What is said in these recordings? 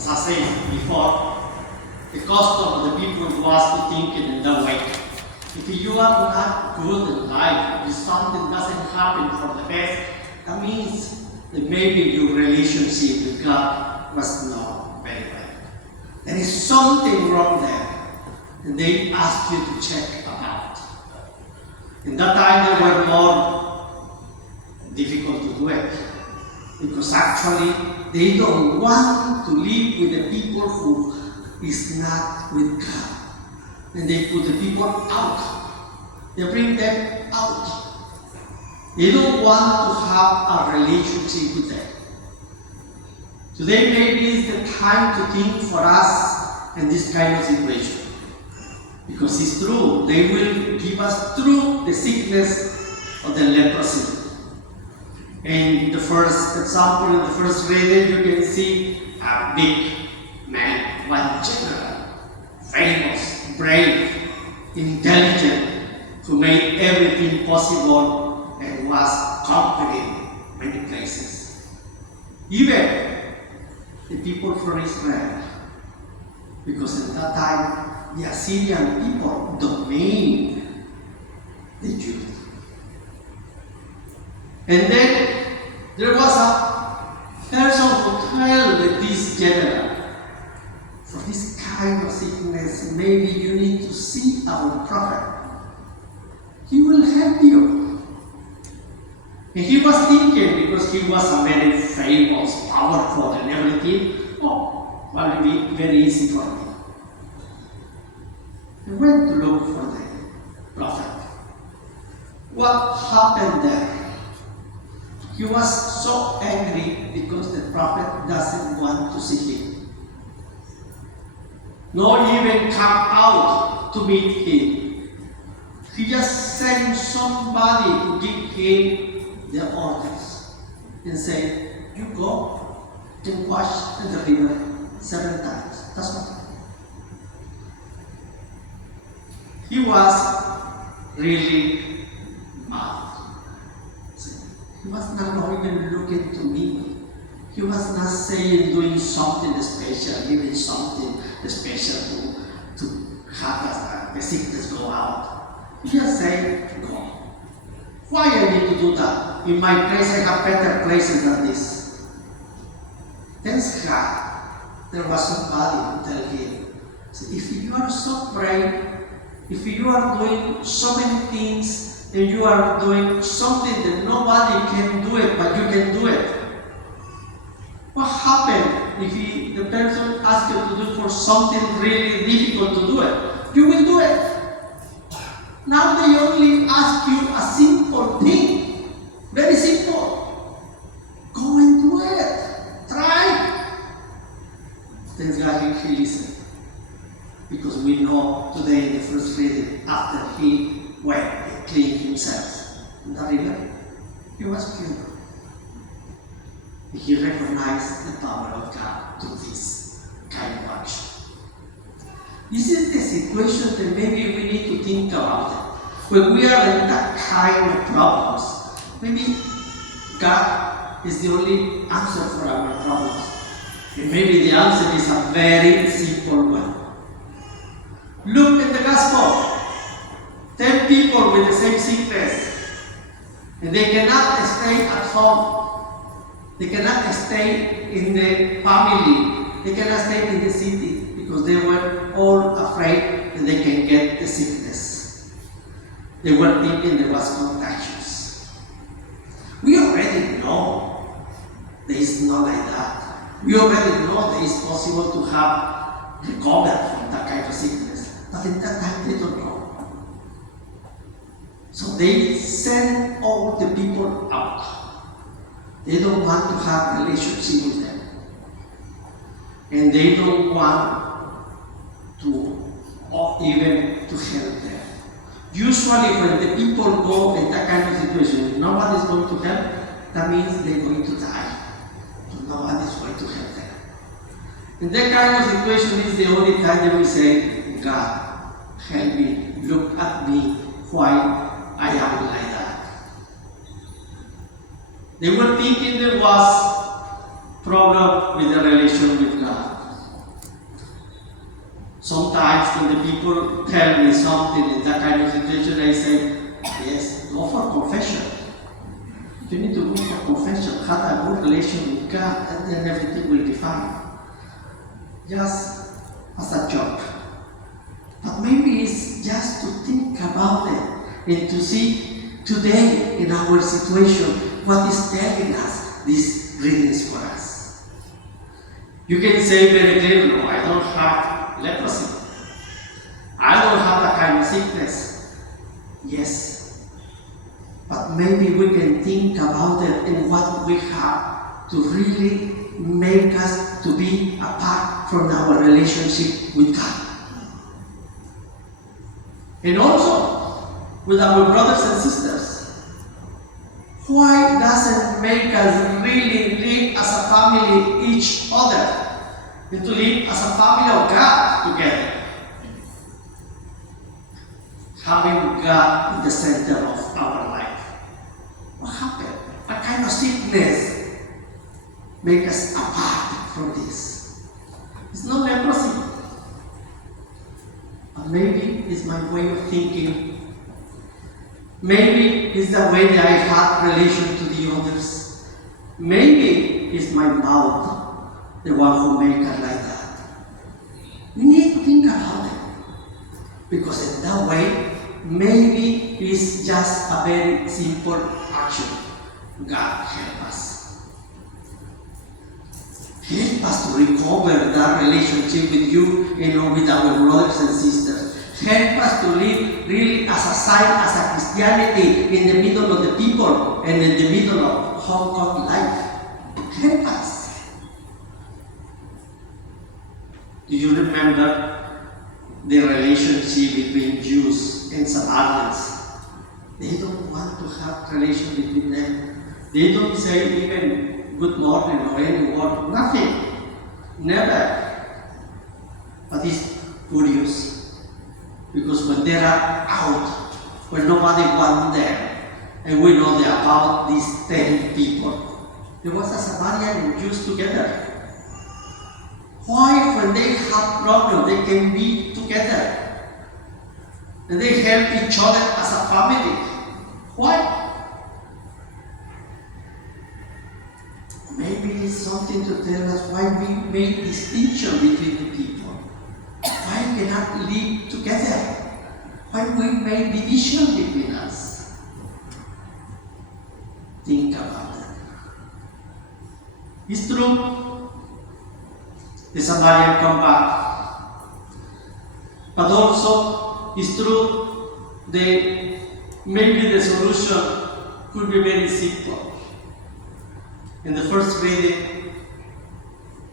As I said before, the custom of the people was to think in that way. If you are not good in life, if something doesn't happen for the best, that means that maybe your relationship with God was not very well. There is something wrong there, and they ask you to check about. In that time, they were more difficult to do it, because actually they don't want to live with the people who is not with God. And they put the people out. They bring them out. They don't want to have a relationship with them. Today maybe is the time to think for us in this kind of situation. Because it's true, they will give us through the sickness of the leprosy. And the first example, in the first reading, you can see a big man, one general, famous, brave, intelligent, who made everything possible and was conquering many places. Even the people from Israel, because at that time the Assyrian people dominated the Jews. And then there was a person who told this general, for this kind of sickness, maybe you need to see our prophet. He will help you. And he was thinking, because he was a very famous, powerful and everything, oh, well, it will be very easy for me. He went to look for the prophet. What happened there? He was so angry because the prophet doesn't want to see him. Not even come out to meet him. He just sent somebody to give him the orders and say, you go and wash in the river 7 times. That's what. He was really mad. He was not even looking to me. He was not saying doing something special, even something special to have the sickness go out. He just said, go. Why I need to do that? In my place I have better places than this. Thanks God, there was somebody who told him, if you are so brave, if you are doing so many things, and you are doing something that nobody can do it, but you can do it, what happened if the person asks you to do for something really difficult to do it? You will do it. Now they only ask you a simple thing, very simple. Go and do it. Try. Thanks God he listened. Because we know today in the first reading, after he went and cleaned himself in the river, he was pure. He recognized the power of God to this kind of action. This is the situation that maybe we need to think about it. When we are in that kind of problems, maybe God is the only answer for our problems. And maybe the answer is a very simple one. Look at the gospel. 10 people with the same sickness, and they cannot stay at home. They cannot stay in the family. They cannot stay in the city because they were all afraid that they can get the sickness. They were thinking it was contagious. We already know that it's not like that. We already know that it's possible to have recovered from that kind of sickness. But at that time they don't know. So they send all the people out. They don't want to have a relationship with them. And they don't want to even to help them. Usually when the people go in that kind of situation, if nobody is going to help, that means they're going to die. So nobody is going to help them. In that kind of situation is the only time they will say, God, help me, look at me, why I am like that. They were thinking there was problem with the relation with God. Sometimes when the people tell me something in that kind of situation, I say, yes, go for confession. You need to go for confession, have a good relation with God, and then everything will be fine. Just as a joke. But maybe it's just to think about it and to see today in our situation what is telling us these readings for us. You can say very clearly, no, I don't have leprosy. I don't have that kind of sickness. Yes. But maybe we can think about it and what we have to really make us to be apart from our relationship with God. And also with our brothers and sisters. Why doesn't make us really live as a family each other and to live as a family of God together? Having God in the center of our life. What happened? What kind of sickness make us apart from this? It's not leprosy. But maybe it's my way of thinking. Maybe it's the way that I have relation to the others. Maybe it's my mouth, the one who makes us like that. We need to think about it. Because in that way, maybe it's just a very simple action. God help us. Help us to recover that relationship with you and with our brothers and sisters. Help us to live really as a sign, as a Christianity in the middle of the people and in the middle of Hong Kong life. Help us. Do you remember the relationship between Jews and Samaritans? They don't want to have relation between them. They don't say even good morning or any word, nothing. Never. But it's curious. Because when they are out, when nobody wants them, and we know about these 10 people, there was a Samaritan and Jews together. Why, when they have problems, they can be together and they help each other as a family? Why? Maybe it's something to tell us why we make distinction between the people. Why we cannot live together? Why we make division between us? Think about it. It's true. The Samaritan come back. But also, it's true, maybe the solution could be very simple. In the first reading,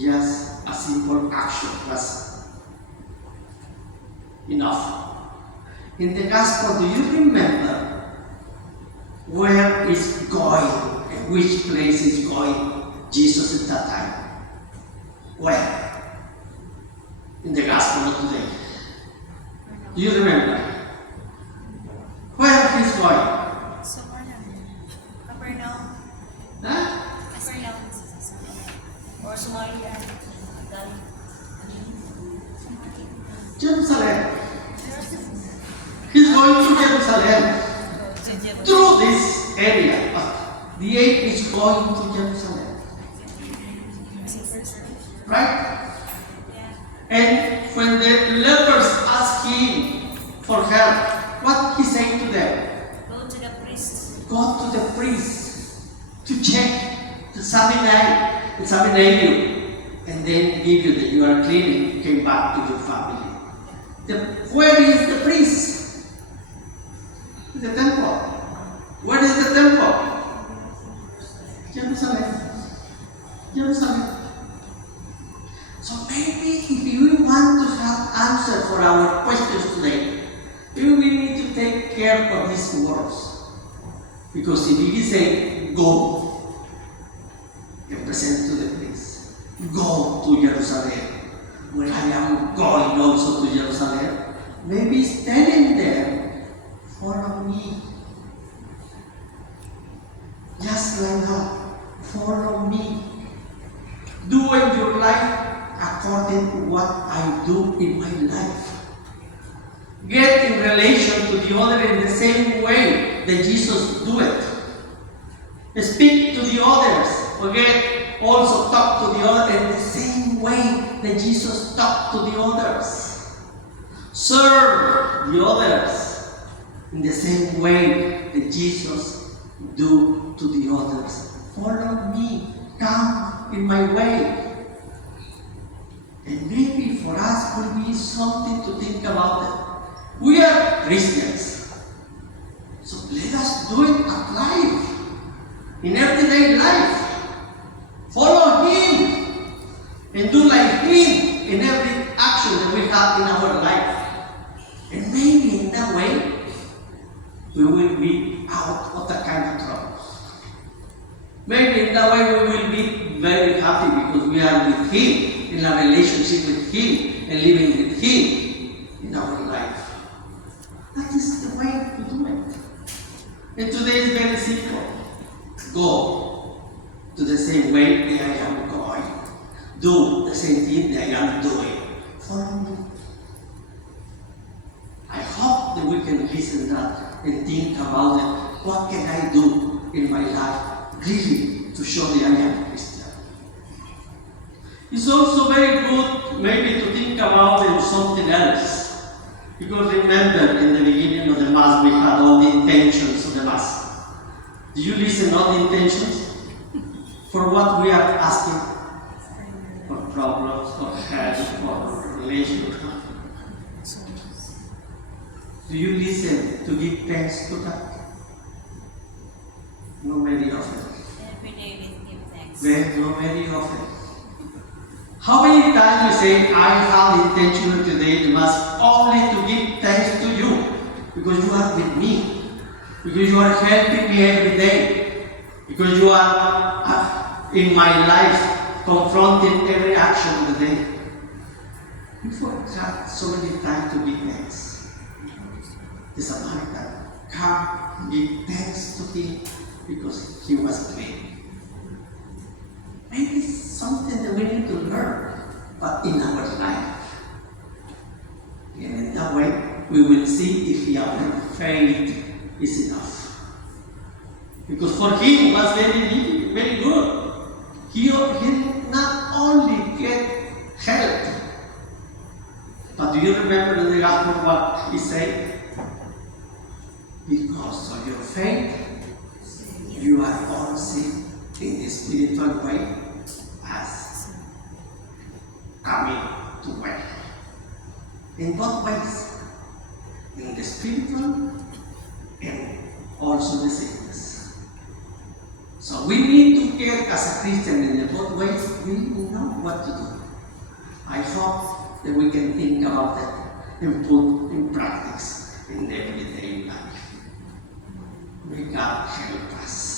just a simple action was enough. In the Gospel, do you remember where is going and which place is going Jesus at that time? Where? In the Gospel of today. Do you remember? Where he's going? Somewhere Capernaum. Huh? Capernaum. Or Somalia. Jerusalem. He's going to Jerusalem. Through this area. But the aim is going to Jerusalem. Right? And when the lepers asked him for help, what he said to them? Go to the priest. Go to the priest to check, to examine you, and then give you that you are clean and came back to your family. Where is the priest? The temple. Where is the temple? Jerusalem. Jerusalem. So maybe if we want to have answer for our questions today, maybe we need to take care of these words. Because if we say, go, and present to the priest, go to Jerusalem, when I am going also to Jerusalem, maybe it's telling them, follow me. Just like that, follow me. Do in your life a according to what I do in my life. Get in relation to the other in the same way that Jesus do it. Speak to the others. Forget also talk to the other in the same way that Jesus talked to the others. Serve the others in the same way that Jesus do to the others. Follow me. Come in my way. And maybe for us will be something to think about it. We are Christians. So let us do it at life. In everyday life. Follow Him. And do like Him in every action that we have in our life. And maybe in that way, we will be out of that kind of trouble. Maybe in that way we will be very happy because we are with Him, in a relationship with Him, and living with Him in our life. That is the way to do it. And today is very simple. Go to the same way that I am going. Do the same thing that I am doing. Follow me. I hope that we can listen to that and think about it. What can I do in my life really to show that I am a Christian? It's also very good maybe to think about something else. Because remember, in the beginning of the Mass, we had all the intentions of the Mass. Did you listen to all the intentions? For what we are asking? For problems, for health, for relationship. Do you listen to give thanks to that? No, very often. Every day we give thanks. No, very often. How many times we say, I have the intention today, the Mass, only to give thanks to you, because you are with me, because you are helping me every day, because you are in my life, confronting every action of the day. We forgot so many times to give thanks. The Samaritan come give thanks to Him because He was great. Maybe it's something that we need to learn, but in our life. And in that way, we will see if our faith is enough. Because for him, it was very good. He not only get help, but do you remember in the gospel what he said? Because of your faith, you are also in the spiritual way as coming to well. In both ways, in the spiritual and also the sickness. So we need to get as a Christian in both ways. We know what to do. I hope that we can think about it and put in practice in everyday life. May God help us.